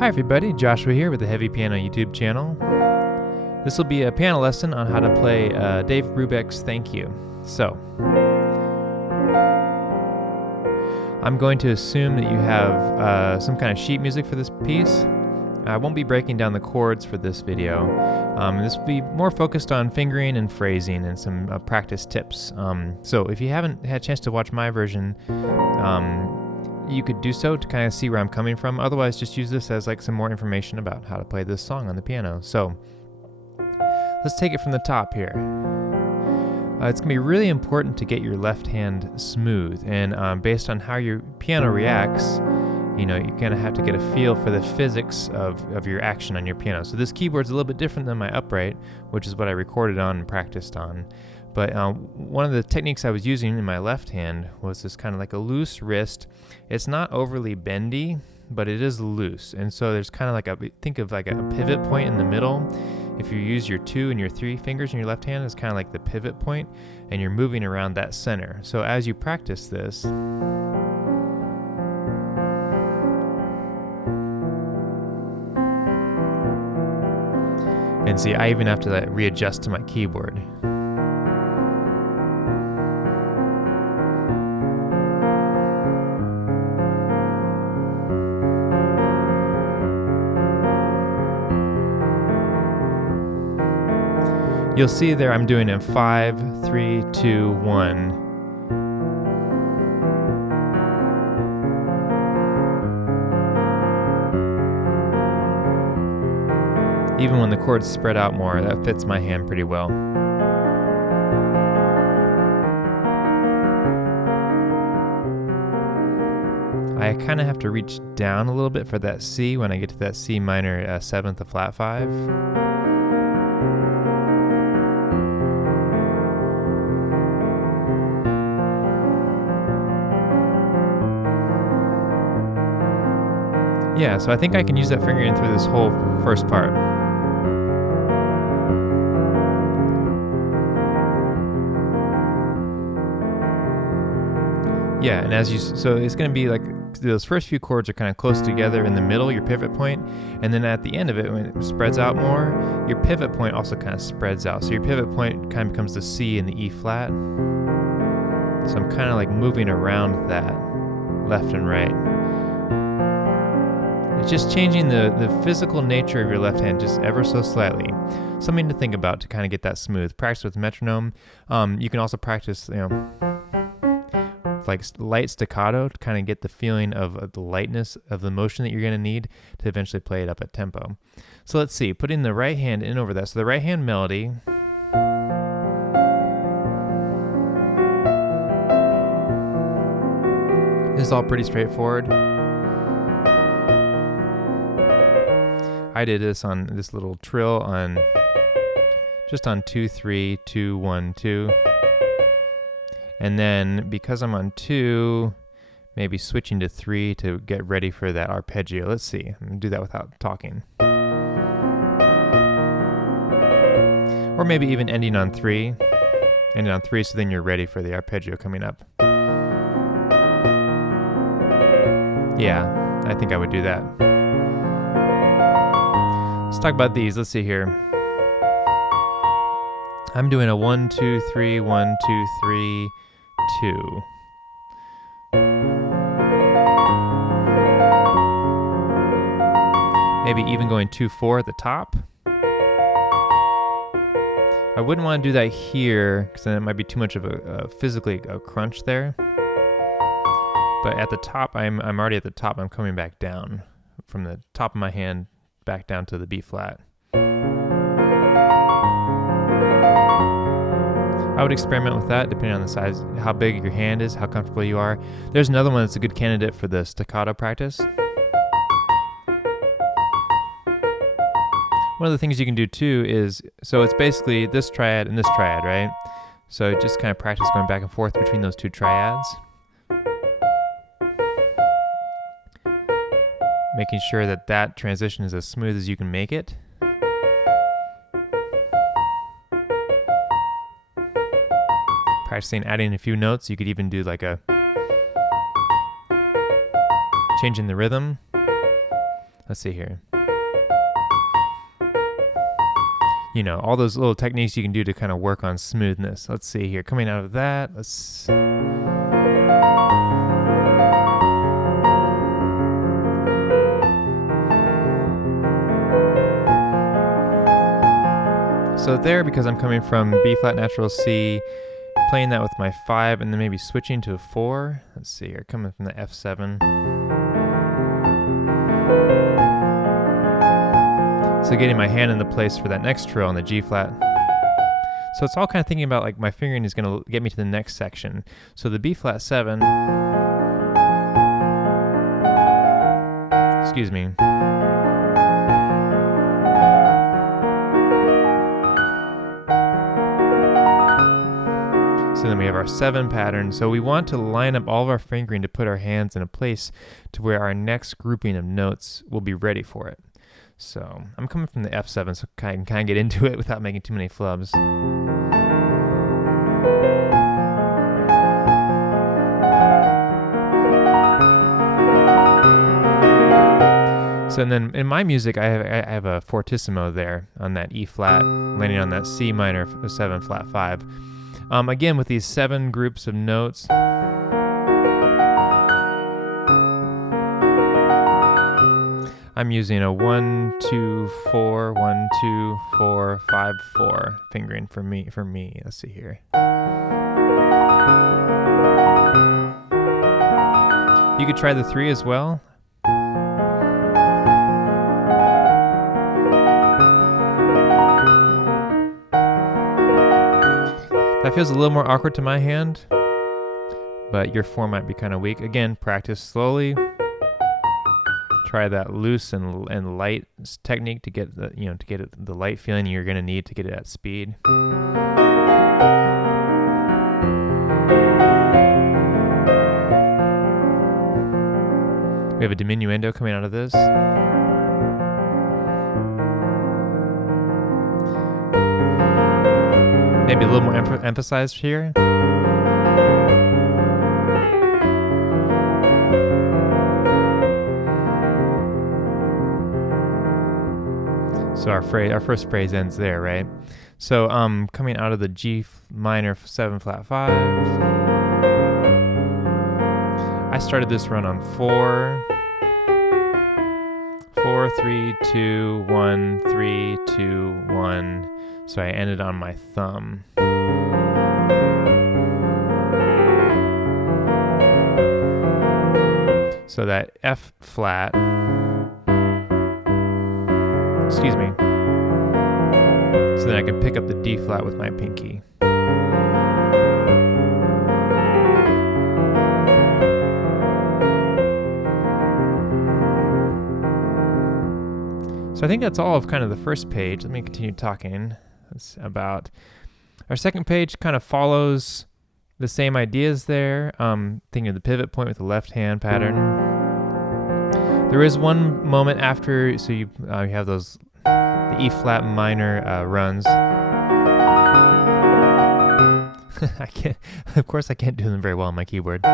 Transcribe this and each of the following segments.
Hi everybody, Joshua here with the Heavy Piano YouTube channel. This will be a piano lesson on how to play Dave Brubeck's Thank You. So, I'm going to assume that you have some kind of sheet music for this piece. I won't be breaking down the chords for this video. This will be more focused on fingering and phrasing and some practice tips. So if you haven't had a chance to watch my version, you could do so to kind of see where I'm coming from. Otherwise, just use this as like some more information about how to play this song on the piano. So let's take it from the top here. It's going to be really important to get your left hand smooth, and based on how your piano reacts, you know, you're going to have to get a feel for the physics of your action on your piano. So this keyboard's a little bit different than my upright, which is what I recorded on and practiced on. But one of the techniques I was using in my left hand was this kind of like a loose wrist. It's not overly bendy, but it is loose. And so there's kind of like think of like a pivot point in the middle. If you use your 2 and your 3 fingers in your left hand, it's kind of like the pivot point, and you're moving around that center. So as you practice this, and see, I even have to readjust to my keyboard. You'll see there I'm doing a 5, 3, 2, 1. Even when the chords spread out more, that fits my hand pretty well. I kind of have to reach down a little bit for that C when I get to that C minor 7th of flat 5. Yeah, so I think I can use that fingering through this whole first part. Yeah, and so it's going to be like those first few chords are kind of close together in the middle, your pivot point, and then at the end of it, when it spreads out more, your pivot point also kind of spreads out. So your pivot point kind of becomes the C and the E flat. So I'm kind of like moving around that left and right. It's just changing the physical nature of your left hand just ever so slightly. Something to think about to kind of get that smooth. Practice with metronome. You can also practice, like light staccato to kind of get the feeling of the lightness of the motion that you're going to need to eventually play it up at tempo. So let's see, putting the right hand in over that. So the right hand melody. This is all pretty straightforward. I did this on this little trill just on 2, 3, 2, 1, 2. And then because I'm on 2, maybe switching to 3 to get ready for that arpeggio. Let's see, I'm gonna do that without talking. Or maybe even ending on 3 so then you're ready for the arpeggio coming up. Yeah, I think I would do that. Let's talk about these. Let's see here. I'm doing a 1, 2, 3, 1, 2, 3, 2. Maybe even going 2, 4 at the top. I wouldn't want to do that here because then it might be too much of physically a crunch there. But at the top, I'm already at the top. I'm coming back down from the top of my hand back down to the B flat. I would experiment with that depending on the size, how big your hand is, how comfortable you are. There's another one that's a good candidate for the staccato practice. One of the things you can do too is, so it's basically this triad and this triad, right? So just kind of practice going back and forth between those two triads. Making sure that that transition is as smooth as you can make it. Practicing adding a few notes. You could even do like a changing the rhythm. Let's see here. You know, all those little techniques you can do to kind of work on smoothness. Let's see here. Coming out of that, let's... So there, because I'm coming from B flat natural C, playing that with my 5, and then maybe switching to a 4. Let's see here, coming from the F7. So getting my hand into place for that next trill on the G flat. So it's all kind of thinking about like my fingering is going to get me to the next section. So the B flat 7, excuse me. So then we have our 7 pattern. So we want to line up all of our fingering to put our hands in a place to where our next grouping of notes will be ready for it. So I'm coming from the F7, so I can kind of get into it without making too many flubs. So and then in my music, I have a fortissimo there on that E flat, landing on that C minor 7 flat 5. Again, with these 7 groups of notes, I'm using a 1, 2, 4, 1, 2, 4, 5, 4 fingering for me. Let's see here. You could try the 3 as well. That feels a little more awkward to my hand, but your 4 might be kind of weak. Again, practice slowly. Try that loose and light technique to get the light feeling you're going to need to get it at speed. We have a diminuendo coming out of this. Maybe a little more emphasized here. So our first phrase ends there, right? So coming out of the G minor 7 flat 5. I started this run on 4, 4, 3, 2, 1, 3, 2, 1. So I ended on my thumb. So that F flat, excuse me. So then I can pick up the D flat with my pinky. So I think that's all of kind of the first page. Let me continue talking. That's about our second page. Kind of follows the same ideas there. Thinking of the pivot point with the left hand pattern. There is one moment after, so you have those the E flat minor runs. I can't. Of course, I can't do them very well on my keyboard.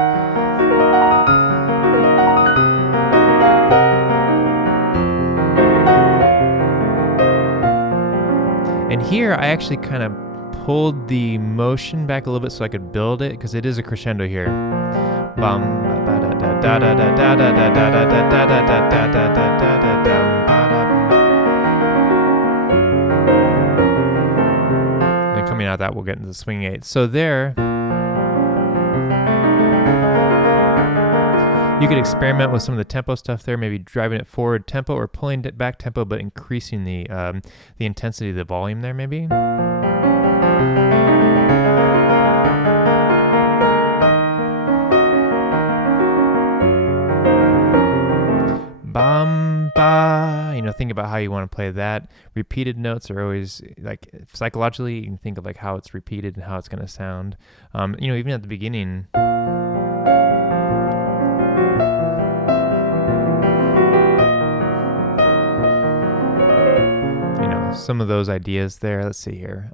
And here I actually kind of pulled the motion back a little bit so I could build it, because it is a crescendo here. Then coming out of that, we'll get into the swing 8. So there, you could experiment with some of the tempo stuff there, maybe driving it forward tempo or pulling it back tempo, but increasing the intensity of the volume there, maybe. Bam, ba, think about how you want to play that. Repeated notes are always, like, psychologically, you can think of like how it's repeated and how it's going to sound. Even at the beginning, some of those ideas there. Let's see here.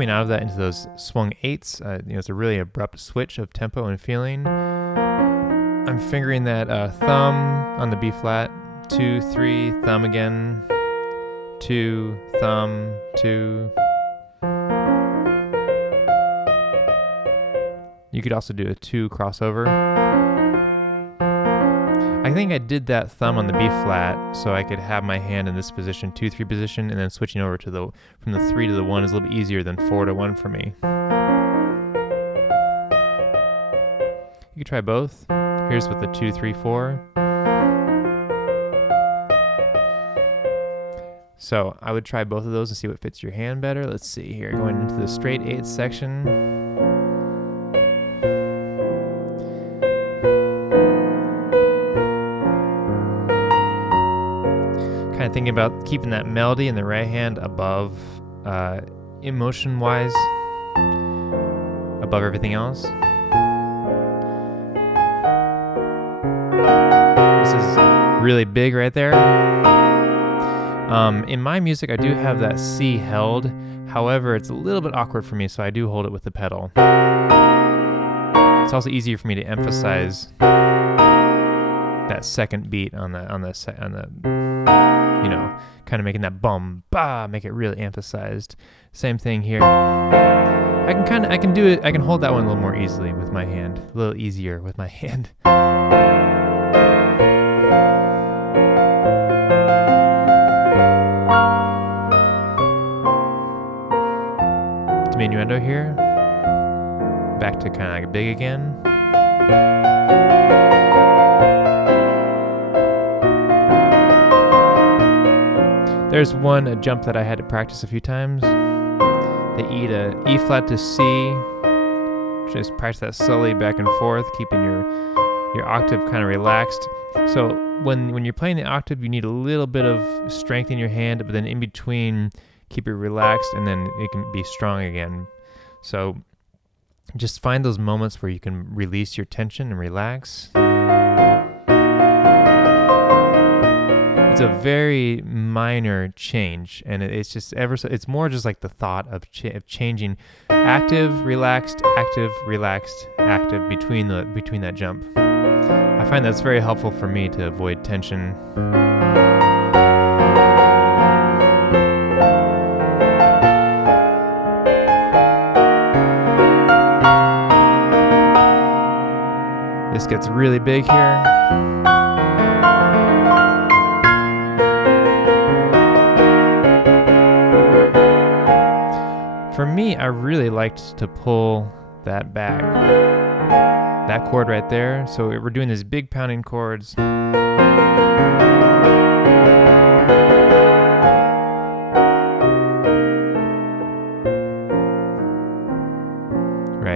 coming out of that into those swung eighths. It's a really abrupt switch of tempo and feeling. I'm fingering that thumb on the B flat, 2, 3, thumb again, 2, thumb, 2. You could also do a 2 crossover. I think I did that thumb on the B flat so I could have my hand in this position, 2-3 position, and then switching over to from the 3 to the 1 is a little bit easier than 4 to 1 for me. You could try both. Here's with the 2, 3, 4. So I would try both of those and see what fits your hand better. Let's see here, going into the straight 8th section. Kind of thinking about keeping that melody in the right hand above, emotion-wise, above everything else. This is really big right there. In my music, I do have that C held. However, it's a little bit awkward for me, so I do hold it with the pedal. It's also easier for me to emphasize that second beat on the kind of making that bum ba, make it really emphasized. Same thing here. I can do it. I can hold that one a little more easily with my hand, a little easier with my hand. Diminuendo here. Back to kind of like big again. There's a jump that I had to practice a few times. The E flat to C. Just practice that slowly back and forth, keeping your octave kind of relaxed. So when you're playing the octave, you need a little bit of strength in your hand, but then in between, keep it relaxed, and then it can be strong again. So just find those moments where you can release your tension and relax. It's a very minor change, and it's just it's more just like the thought of changing active, relaxed, active, relaxed, active between that jump. I find that's very helpful for me to avoid tension. This gets really big here. For me, I really liked to pull that back. That chord right there. So we're doing these big pounding chords. Right,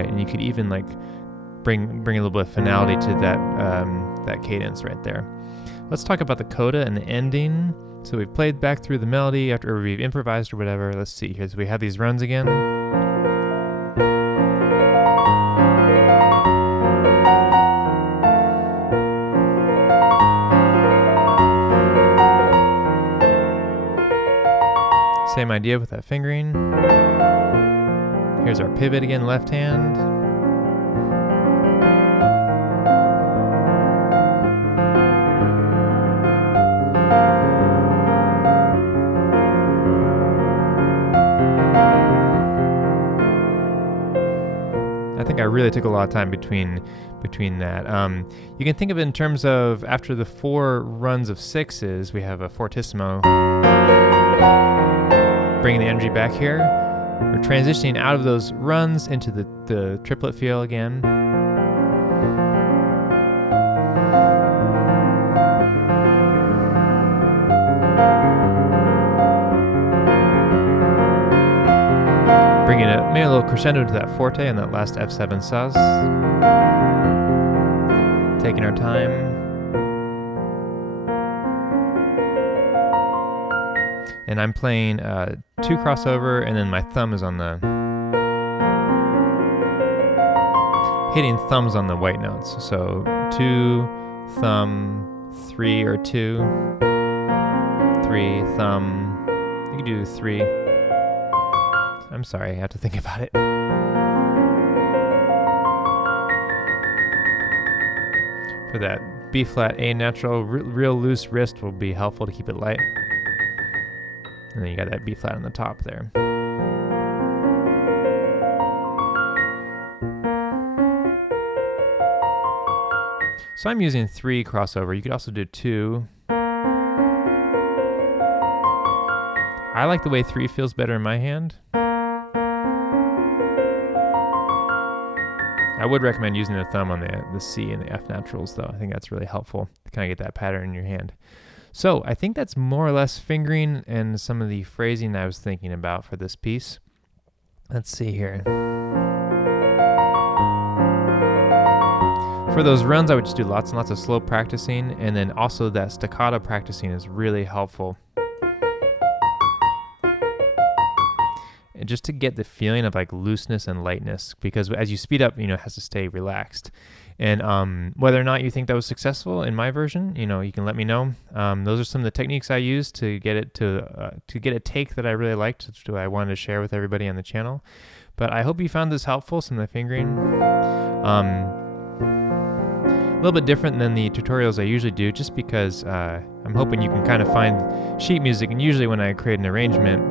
and you could even like bring a little bit of finality to that cadence right there. Let's talk about the coda and the ending. So we've played back through the melody after we've improvised or whatever. Let's see here. So we have these runs again. Same idea with that fingering. Here's our pivot again, left hand. I think I really took a lot of time between that. You can think of it in terms of after the 4 runs of 6s, we have a fortissimo. Bringing the energy back here. We're transitioning out of those runs into the triplet feel again. Bringing it maybe a little crescendo to that forte and that last F7 sus. Taking our time. And I'm playing 2 crossover, and then my thumb is on hitting thumbs on the white notes. So 2, thumb, 3 or 2, 3, thumb. You can do 3. I'm sorry, I have to think about it. For that B flat A natural, real loose wrist will be helpful to keep it light. And then you got that B flat on the top there. So I'm using 3 crossover. You could also do 2. I like the way 3 feels better in my hand. I would recommend using the thumb on the C and the F naturals, though. I think that's really helpful to kind of get that pattern in your hand. So I think that's more or less fingering and some of the phrasing that I was thinking about for this piece. Let's see here. For those runs, I would just do lots and lots of slow practicing, and then also that staccato practicing is really helpful. And just to get the feeling of like looseness and lightness, because as you speed up, it has to stay relaxed. And whether or not you think that was successful in my version, you can let me know. Those are some of the techniques I used to get it to get a take that I really liked, which I wanted to share with everybody on the channel. But I hope you found this helpful, some of the fingering. A little bit different than the tutorials I usually do, just because I'm hoping you can kind of find sheet music. And usually when I create an arrangement,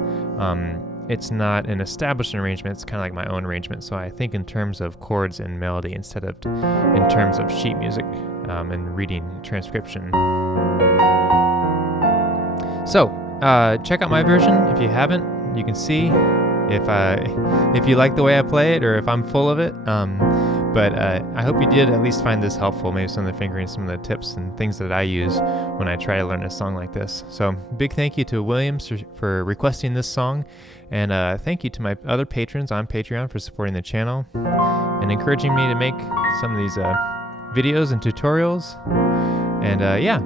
it's not an established arrangement, it's kind of like my own arrangement. So I think in terms of chords and melody instead of in terms of sheet music and reading transcription. So check out my version if you haven't. You can see if you like the way I play it or if I'm full of it. But I hope you did at least find this helpful, maybe some of the fingering, some of the tips and things that I use when I try to learn a song like this. So big thank you to Williams for requesting this song, and thank you to my other patrons on Patreon for supporting the channel and encouraging me to make some of these videos and tutorials. And yeah,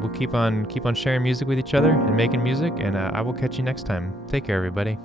we'll keep on sharing music with each other and making music, and I will catch you next time. Take care, everybody.